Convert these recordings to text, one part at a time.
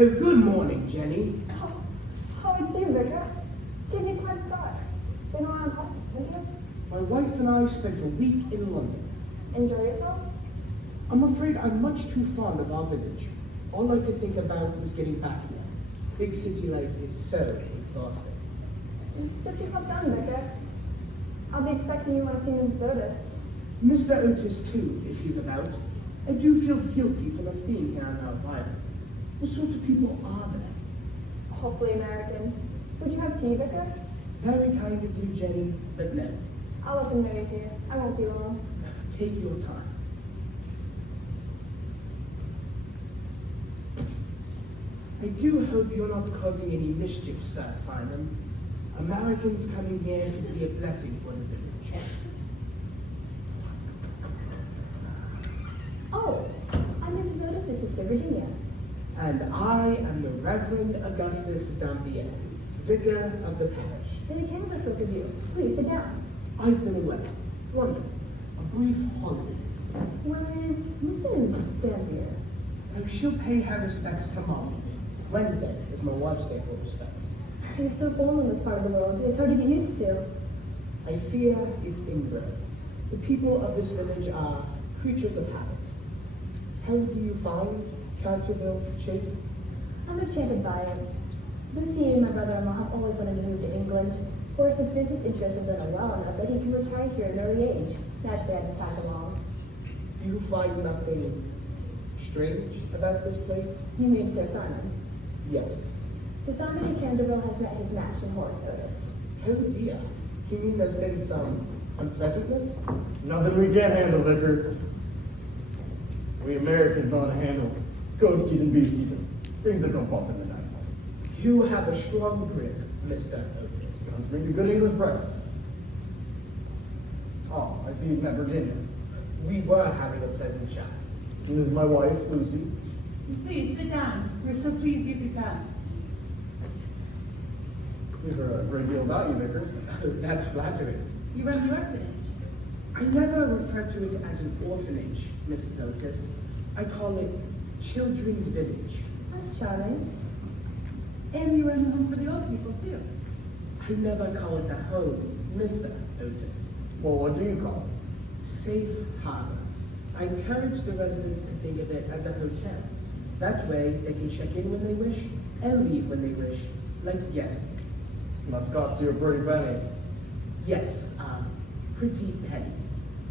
Oh, good morning, Jenny. Oh, it's you, Vicar. Give me quite a start. Been around home, haven't you? My wife and I spent a week in London. Enjoy yourselves? I'm afraid I'm much too fond of our village. All I could think about was getting back here. Big city life is so exhausting. Sit yourself down, Vicar. I'll be expecting you when I see Mrs. Otis. Mr. Otis, too, if he's about. I do feel guilty for not being here on our island. What sort of people are there? Hopefully American. Would you have tea, Vicar? Very kind of you, Jenny, but no. I'll let them know you're here. I won't be long. Take your time. I do hope you're not causing any mischief, Sir Simon. Americans coming here could be a blessing for the village. Oh, I'm Mrs. Otis' sister, Virginia. And I am the Reverend Augustus Dampier, vicar of the parish. Then the canvas spoke of you. Please sit down. I've been away. London. A brief holiday. Where is Mrs. Dampier? Oh, she'll pay her respects tomorrow. Wednesday is my wife's day for respects. You're so formal in this part of the world. It's hard to get used to. I fear it's inbred. The people of this village are creatures of habit. How do you find Canterville Chase? I'm enchanted by it. Lucy and my brother-in-law have always wanted to move to England. Horace's business interests have done well enough that he can retire here at an early age. Naturally, I just tag along. Do you find nothing strange about this place? You mean Sir Simon? Yes. Sir Simon in Canterville has met his match in Horace Otis. Oh dear. Do you mean there's been some unpleasantness? Nothing we can't handle, Vicar. We Americans know how to handle ghosties and beasties and things that don't bump in the night. You have a strong grip, Mr. Otis. Let's bring you good English breakfast. Oh, I see you've met Virginia. We were having a pleasant chat. And this is my wife, Lucy. Please sit down. We're so pleased you could come. We've heard a great deal about you, Vicar. That's flattering. You run the orphanage. I never refer to it as an orphanage, Mrs. Otis. I call it Children's Village. That's charming. And you run the home for the old people, too. I never call it a home, Mr. Otis. Well, what do you call it? Safe harbor. I encourage the residents to think of it as a hotel. That way, they can check in when they wish and leave when they wish, like guests. Must cost you a pretty penny. Yes, pretty penny.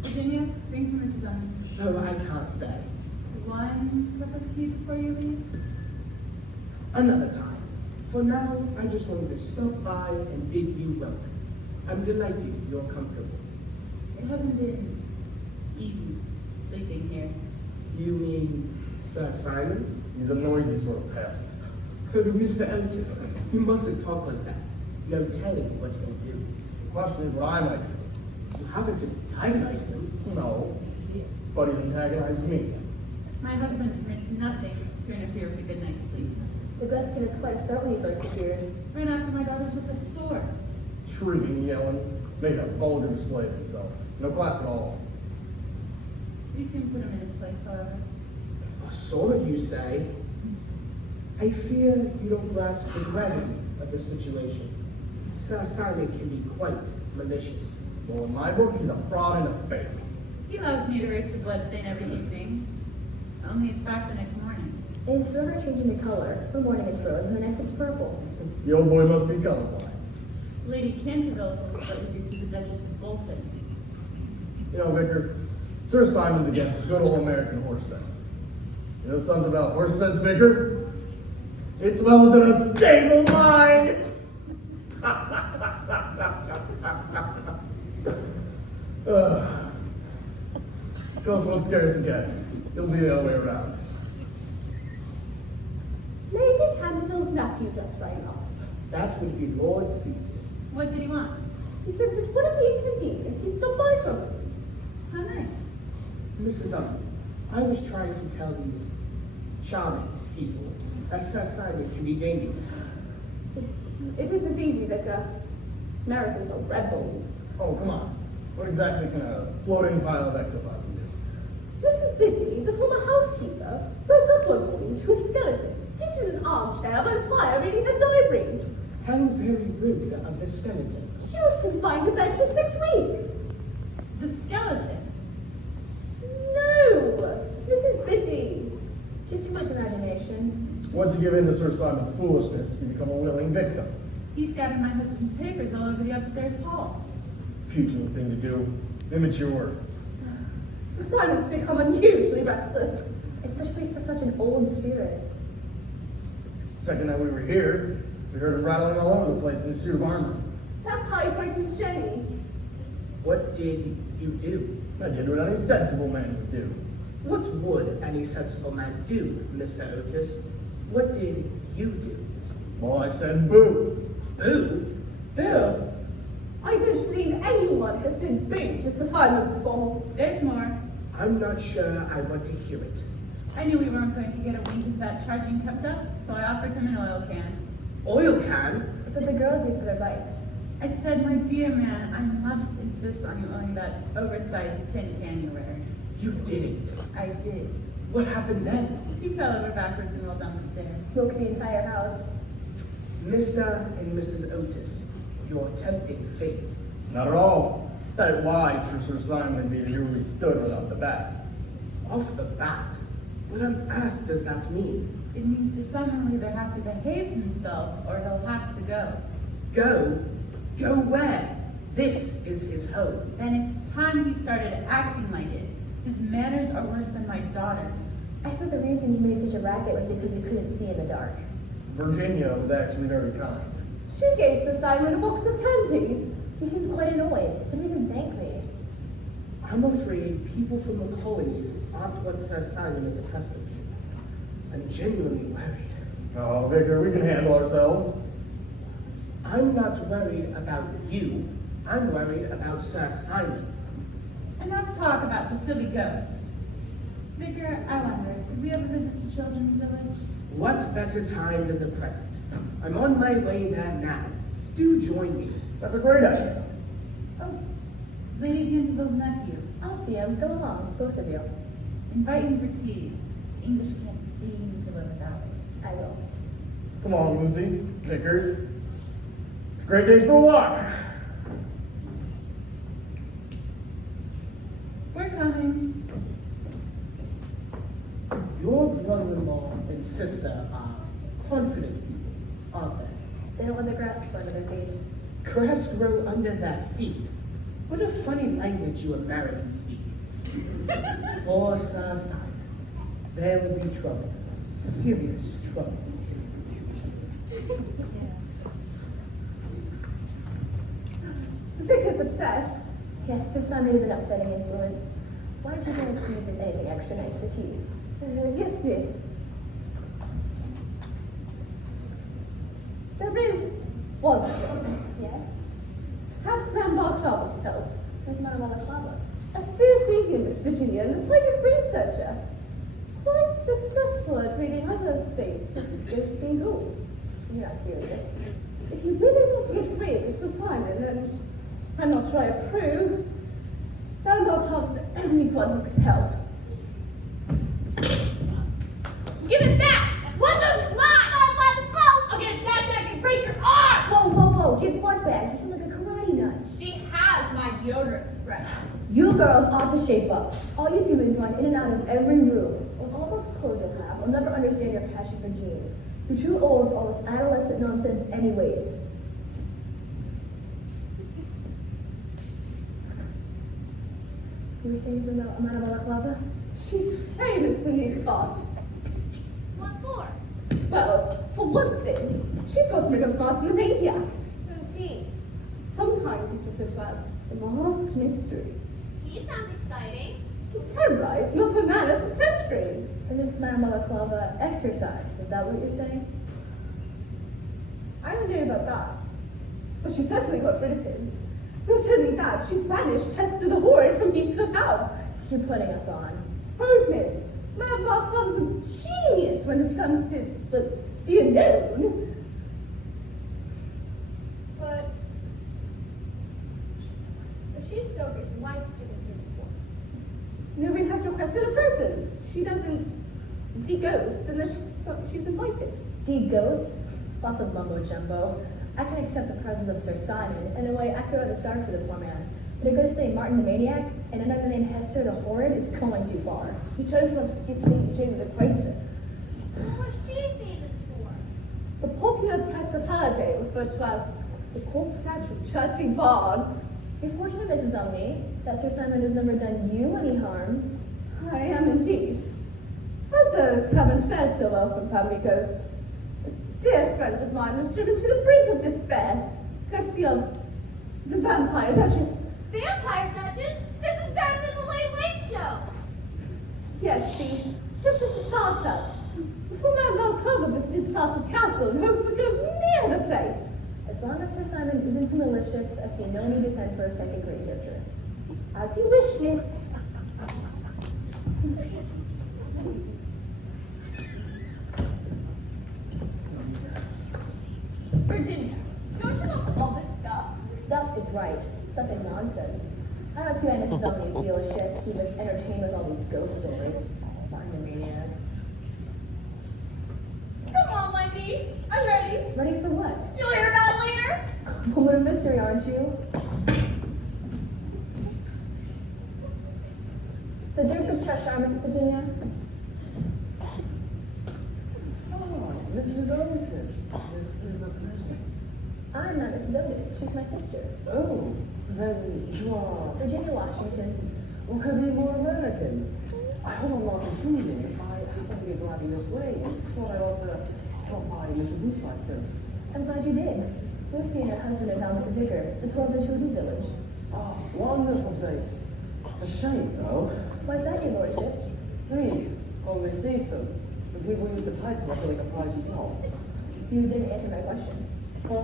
Virginia, ring for Mrs. Owens. Oh, I can't stay. One cup of tea before you leave? Another time. For now, I just wanted to stop by and bid you welcome. I'm delighted you're comfortable. It hasn't been easy sleeping here. You mean Sir Simon? He's a noisy sort of pest. Oh, Mr. Otis, you mustn't talk like that. No telling what he'll do. The question is what I might do. You haven't antagonized him. No, but he's antagonized me. My husband permits nothing to interfere with a good night's sleep. The best kid is quite a start when he first appeared. Ran after my daughters with a sword. Shrieking, yelling, made a vulgar display of himself. No class at all. We soon put him in his place, however. A sword, you say? I fear you don't grasp the gravity of the situation. Sir Simon can be quite malicious. Well, in my book, he's a fraud and a fake. He allows me to erase the bloodstain every evening. Only it's back the next morning. And it's forever changing the color. One morning it's rose, and the next it's purple. The old boy must be colorblind. Lady Canterville told us what you did to the Duchess of Bolton. You know, Vicar, Sir Simon's against good old American horse sense. You know something about horse sense, Vicar? It dwells in a stable mind! Ghost won't scare us again. It'll be the other way around. Lady Canterville's nephew just rang off. That would be Lord Cecil. What did he want? He said that would it be inconvenient? He'd stop by from him. How nice. Mrs. I was trying to tell these charming people that Sir Simon can be dangerous. It isn't easy, Vicar. Americans are rebels. Oh, come on. What exactly can a floating pile of ectoplasm do? Mrs. Biddy, the former housekeeper, woke up one morning to a skeleton seated in an armchair by the fire reading her diary. How very rude of the skeleton. She was confined to bed for 6 weeks. The skeleton. No, Mrs. Biddy. Just too much imagination. Once you give in to Sir Simon's foolishness, you become a willing victim. He scattered my husband's papers all over the upstairs hall. Fugitive thing to do. Immature. Sir Simon's become unusually restless. Especially for such an old spirit. Second night we were here, we heard him rattling all over the place in his suit of armor. That's how he frightens Jenny. What did you do? I did what any sensible man would do. What would any sensible man do, Mr. Otis? What did you do? Well, I said boo. Boo? Bill, I don't believe anyone has said boo to Sir Simon before. There's more. I'm not sure I want to hear it. I knew we weren't going to get a wink of that charging kept up, so I offered him an oil can. Oil can? That's what the girls use for their bikes. I said, my dear man, I must insist on you owning that oversized tin can you wear. You didn't. I did. What happened then? He fell over backwards and rolled down the stairs. Smoke the entire house. Mr. and Mrs. Otis, you're tempting fate. Not at all. Thought it wise for Sir Simon and me to hear where we stood right off the bat. Off the bat? What on earth does that mean? It means Sir Simon will either have to behave himself or he'll have to go. Go? Go where? This is his home. Then it's time he started acting like it. His manners are worse than my daughter's. I thought the reason you made such a racket was because you couldn't see in the dark. Virginia was actually very kind. She gave Sir Simon a box of candies. He seemed quite annoyed. Didn't even thank me. I'm afraid people from the colonies aren't what Sir Simon is accustomed to. I'm genuinely worried. Oh, Vicar, we can handle ourselves. I'm not worried about you. I'm worried about Sir Simon. Enough talk about the silly ghost. Vicar, I wonder, could we ever visit the children's village? What better time than the present? I'm on my way there now. Do join me. That's a great idea. Oh, Lady Canterville's nephew. I'll see him. Go along, both of you. Invite him for tea. English can't seem to live without it. I will. Come on, Lucy. Vicar. It's a great day for a walk. We're coming. Your brother-in-law and sister are confident people, aren't they? They don't let the grass grow under their feet. Grass grow under their feet. What a funny language you Americans speak. Poor Sir Simon. There would be trouble. Serious trouble. The vicar's upset. Yes, Sir Simon is an upsetting influence. Why don't you guys see if there's anything extra nice for tea? Yes, miss. There is one thing. Yes? Perhaps Ma'am Barclay would help. Who's Minerva Clover? A spirit medium, Miss Virginia, and a psychic researcher. Quite successful at reading other states of ghosts and ghouls. You're not serious. If you really want to get rid of Sir Simon, and I'm not sure I approve, Ma'am Barclay's the only one who could help. Give it back! What the slot? By the boat! I'll get it back and I can break your arm! Whoa, whoa, whoa! Get what back? You sound like a karate nut. She has my deodorant spray. You girls ought to shape up. All you do is run in and out of every room. With all those clothes you have, I'll never understand your passion for jeans. You're too old for all this adolescent nonsense anyways. You were saying something about Minerva Clover? She's famous in these parts. What for? Well, for one thing, she's got rid of Martin the Maniac. Who's he? Sometimes he's referred to as the masked mystery. He sounds exciting. He terrorized North Manor for centuries. And this Minerva Clover exercise, is that what you're saying? I don't know about that, but she certainly got rid of him. Not only that, she banished Chester the Horrid from Heathcliff House. You're putting us on. Oh, miss, Madame Barclay's a genius when it comes to the unknown. But if she's so good, why is she been here before? Nobody has requested a presence. She doesn't de-ghost unless she's invited. De-ghost? Lots of mumbo-jumbo. I can accept the presence of Sir Simon. In a way, I feel rather sorry for the poor man. But a ghost named Martin the Maniac and another named Hester the Horrid is going too far. He chose not to forgive St. Jane the Graceless. What was she famous for? The popular press of her day referred to as the corpse snatcher of Chertsey Barn. You're fortunate, Mrs. Omni, that Sir Simon has never done you any harm. I am indeed. Others haven't fared so well from family ghosts. A dear friend of mine was driven to the brink of despair, courtesy of the vampire duchess. Vampire Duchess? This is better than the Late Late Show. Yes, the duchess of startup. Before my Malcova visited Startup Castle and hoped to go near the place. As long as Sir Simon isn't too malicious, I see no need to send for a psychic researcher. As you wish, miss. Virginia, don't you know all this stuff? Stuff is right. Stuff is nonsense. I don't see why Mrs. Omni feels she has to keep us entertained with all these ghost stories. Martin the Maniac. Come on, Wendy. I'm ready. Ready for what? You'll hear about it later. Woman of mystery, aren't you? The Duke of Cheshire, Miss Virginia. Oh, Mrs. Otis. This is a pleasure. I'm not Mrs. Otis. She's my sister. Oh, then you are... Virginia Washington. What could be more American? I hope I'm not confusing. I happened to be driving this way and thought I ought to drop by and introduce myself. I'm glad you did. Lucy and her husband are down with the vicar, the 12-inch Voodoo village. Oh, wonderful place. It's a shame, though. Why's that, your lordship? Please, only Cecil. The people use the title for like a price snow. You didn't answer my question. Huh?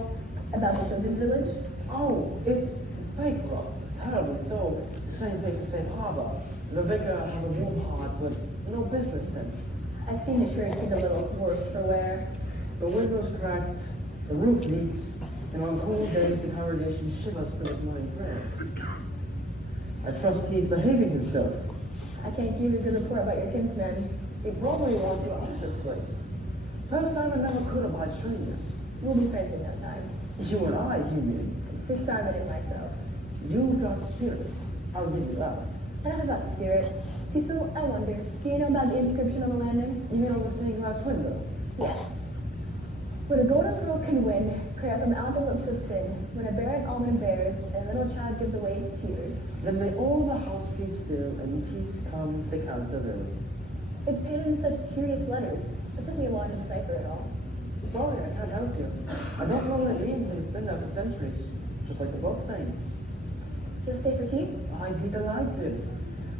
About the children's village? Oh, it's bankrupt. Terribly so. Same thing for Safe Harbor. The vicar has a warm heart, but no business sense. I've seen the church get a little worse for wear. The window's cracked, the roof leaks, and on cold days the congregation shivers through its morning prayers. I trust he's behaving himself. I can't give you a good report about your kinsman. He probably wants to off this place. Sir Simon never could abide strangers. We'll be friends in no time. You and I, you mean? Sir Simon and myself. You've got spirit. I'll give you that. I don't know about spirit. Cecil, I wonder, do you know about the inscription on the landing? You mean on the stained glass window? Yes. When a golden girl can win, cry out from out the lips of sin, when a barren almond bears, and a little child gives away its tears. Then may all the house be still, and peace come to Canterville. It's painted in such curious letters. It took me a while to decipher it all. Sorry, I can't help you. I don't know what it means, and it's been there for centuries. Just like the book saying. You'll stay for tea? I'd be delighted.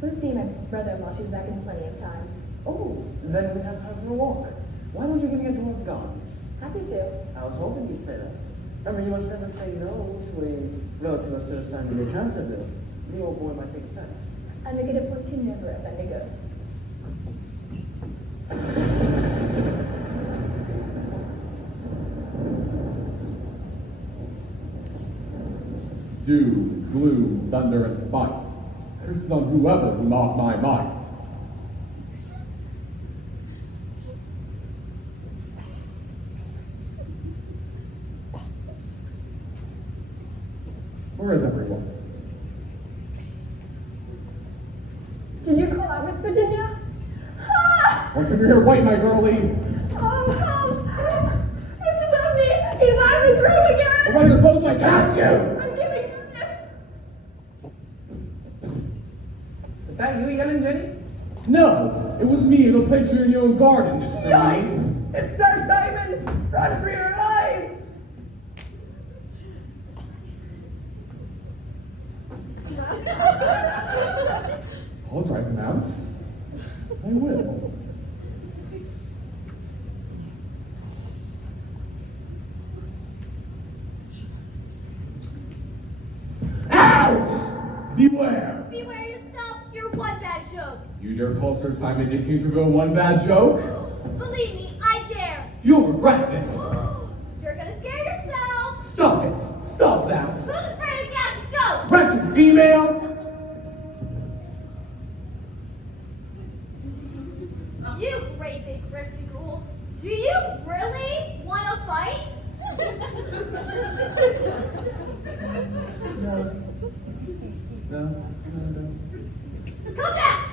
Lucy, my brother-in-law, she's back in plenty of time. Oh, then we have time for a walk. Why don't you give me a tour of the gardens? Happy to. I was hoping you'd say that. Remember, you must never say no to a relative of Sir Simon de Canterville. The old boy might take offense. I make it a point to never offend a ghost. Dew, gloom, thunder, and spite. Curses on whoever will mock my might. Where is everyone? Did you call out Miss Virginia? Ah! Won't you here, wait, my girlie? Mrs. Omni, he's out of his room again! Or one of your both like catch you! I'm giving notice! Is that you yelling, Jenny? No, it was me in a picture in your own garden. Yikes! It's Sir Simon! Run for your lives! I'll drive him out. I will. Ouch! Beware! Beware yourself, you're one bad joke. You dare call Sir Simon de Canterville one bad joke? Believe me, I dare. You'll regret this. You're gonna scare yourself. Stop it! Stop that! Who's afraid of gas? Go! Wretched female! Big Christy Ghoul. Do you really want to fight? No. Come back!